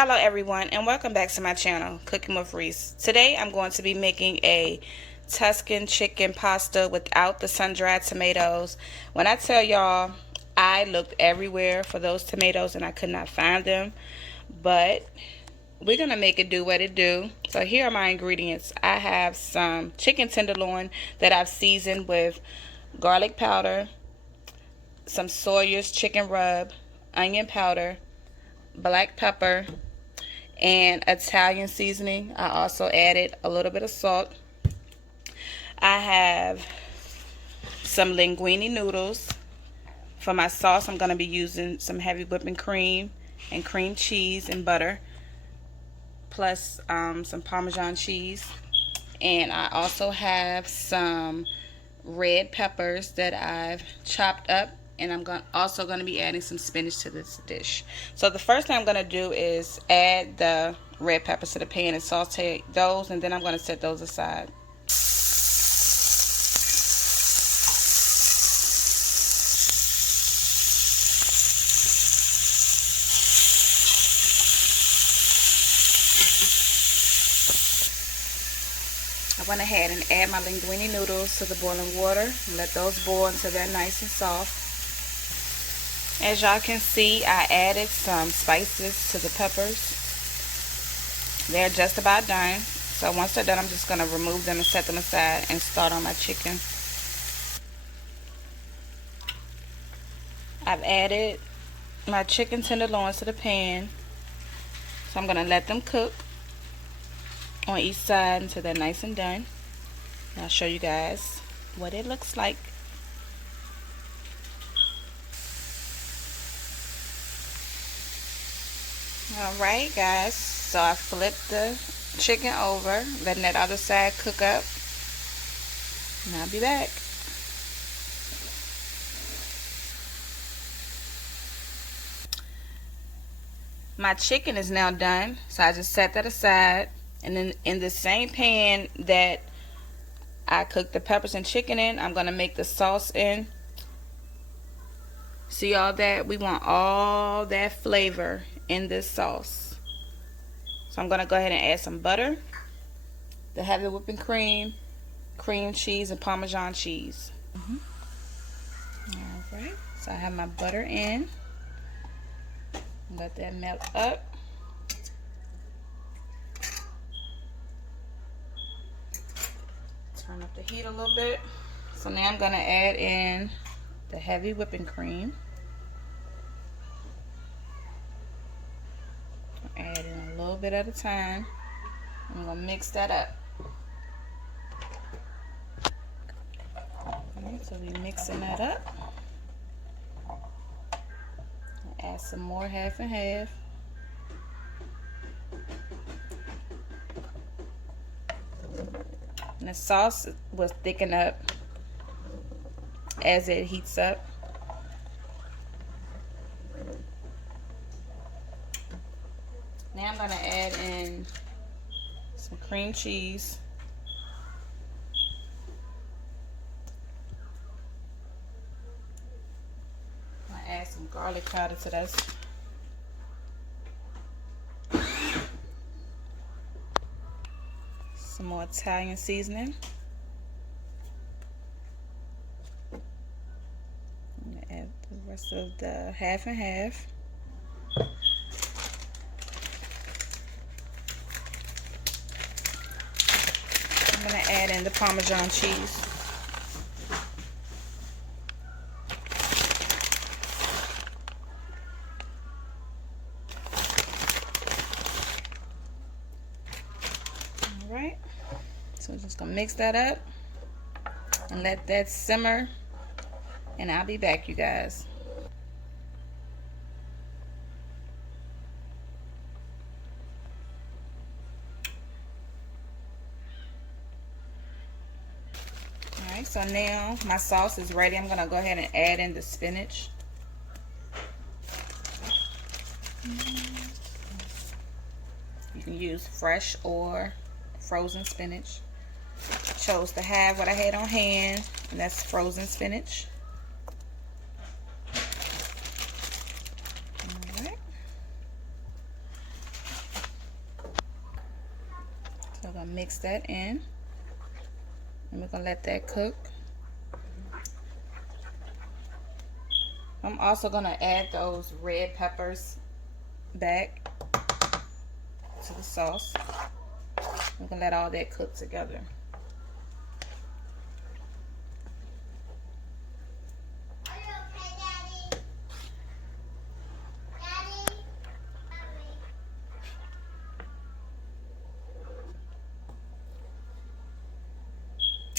Hello everyone and welcome back to my channel, Cooking with Reese. Today I'm going to be making a Tuscan chicken pasta without the sun-dried tomatoes. When I tell y'all, I looked everywhere for those tomatoes and I could not find them. But we're going to make it do what it do. So here are my ingredients. I have some chicken tenderloin that I've seasoned with garlic powder, some Sawyer's chicken rub, onion powder, black pepper, and Italian seasoning. I also added a little bit of salt. I have some linguine noodles. For my sauce, I'm going to be using some heavy whipping cream and cream cheese and butter, plus some Parmesan cheese. And I also have some red peppers that I've chopped up, and I'm also going to be adding some spinach to this dish. So the first thing I'm going to do is add the red peppers to the pan and saute those, and then I'm going to set those aside. I went ahead and add my linguine noodles to the boiling water and let those boil until they're nice and soft. As y'all can see, I added some spices to the peppers. They're just about done. So once they're done, I'm just going to remove them and set them aside and start on my chicken. I've added my chicken tenderloins to the pan. So I'm going to let them cook on each side until they're nice and done. And I'll show you guys what it looks like. Alright guys, so I flipped the chicken over, letting that other side cook up, and I'll be back. My chicken is now done, so I just set that aside. And then in the same pan that I cooked the peppers and chicken in, I'm going to make the sauce in. See all that? We want all that flavor in this sauce. So I'm going to go ahead and add some butter, the heavy whipping cream, cream cheese, and Parmesan cheese. Alright, so I have my butter in. Let that melt up. Turn up the heat a little bit. So now I'm going to add in the heavy whipping cream. Add in a little bit at a time. I'm going to mix that up. Okay, so we're mixing that up. Add some more half and half. And the sauce will thicken up as it heats up. Now I'm going to add in some cream cheese. I'm going to add some garlic powder to this. Some more Italian seasoning. I'm going to add the rest of the half and half. I'm going to add in the Parmesan cheese. Alright, so I'm just going to mix that up and let that simmer, and I'll be back, you guys. Alright, so now my sauce is ready. I'm going to go ahead and add in the spinach. You can use fresh or frozen spinach. Chose to have what I had on hand, and that's frozen spinach. Alright. we're gonna mix that in, and we're gonna let that cook. I'm also gonna add those red peppers back to the sauce. We're gonna let all that cook together.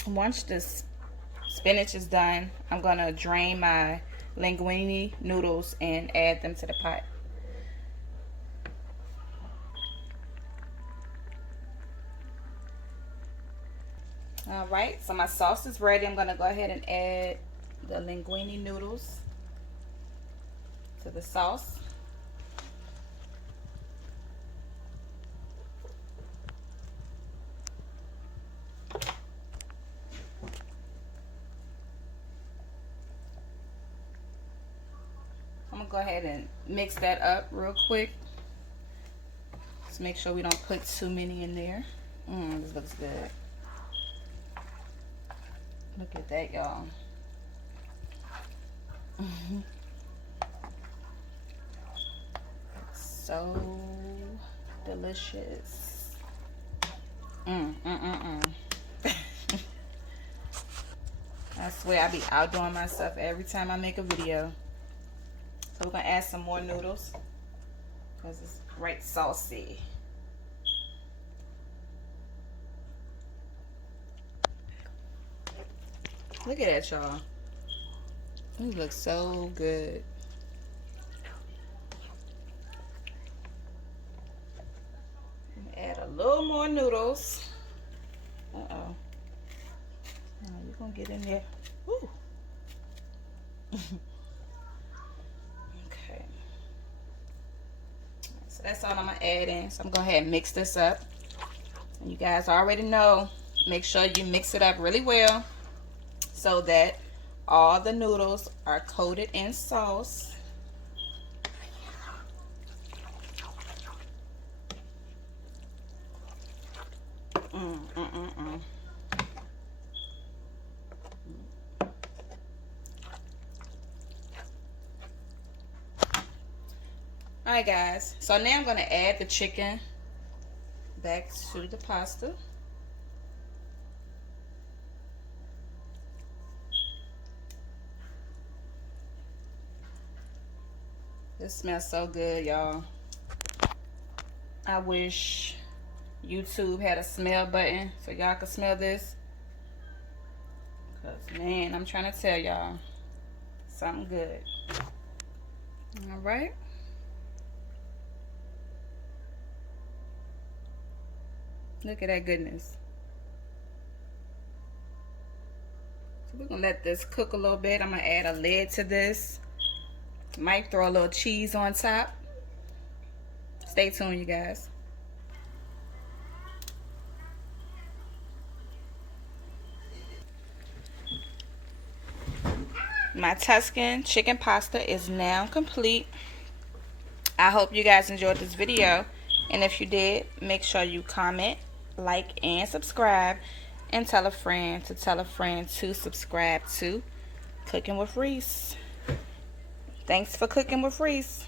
Once this spinach is done, I'm gonna drain my linguine noodles and add them to the pot. All right, so my sauce is ready. I'm gonna go ahead and add the linguine noodles to the sauce. I'm gonna go ahead and mix that up real quick. Let's make sure we don't put too many in there. This looks good. Look at that, y'all. So delicious. I swear I be outdoing myself every time I make a video. So we're gonna add some more noodles because it's right saucy. Look at that, y'all. It looks so good. Add a little more noodles. Uh-oh. You're gonna get in there. Woo. Okay. So that's all I'm gonna add in. So I'm gonna go ahead and mix this up. And you guys already know, make sure you mix it up really well so that all the noodles are coated in sauce. Alright guys, so now I'm going to add the chicken back to the pasta. This smells so good, y'all. I wish YouTube had a smell button so y'all could smell this. Because, man, I'm trying to tell y'all something good. Alright. Look at that goodness. So we're going to let this cook a little bit. I'm going to add a lid to this. Might throw a little cheese on top. Stay tuned, you guys. My Tuscan chicken pasta is now complete. I hope you guys enjoyed this video. And if you did, make sure you comment, like, and subscribe. And tell a friend to subscribe to Cooking with Reese. Thanks for cooking with Reese.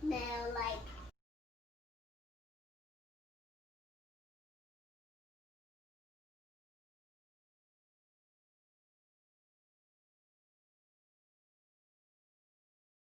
Smell like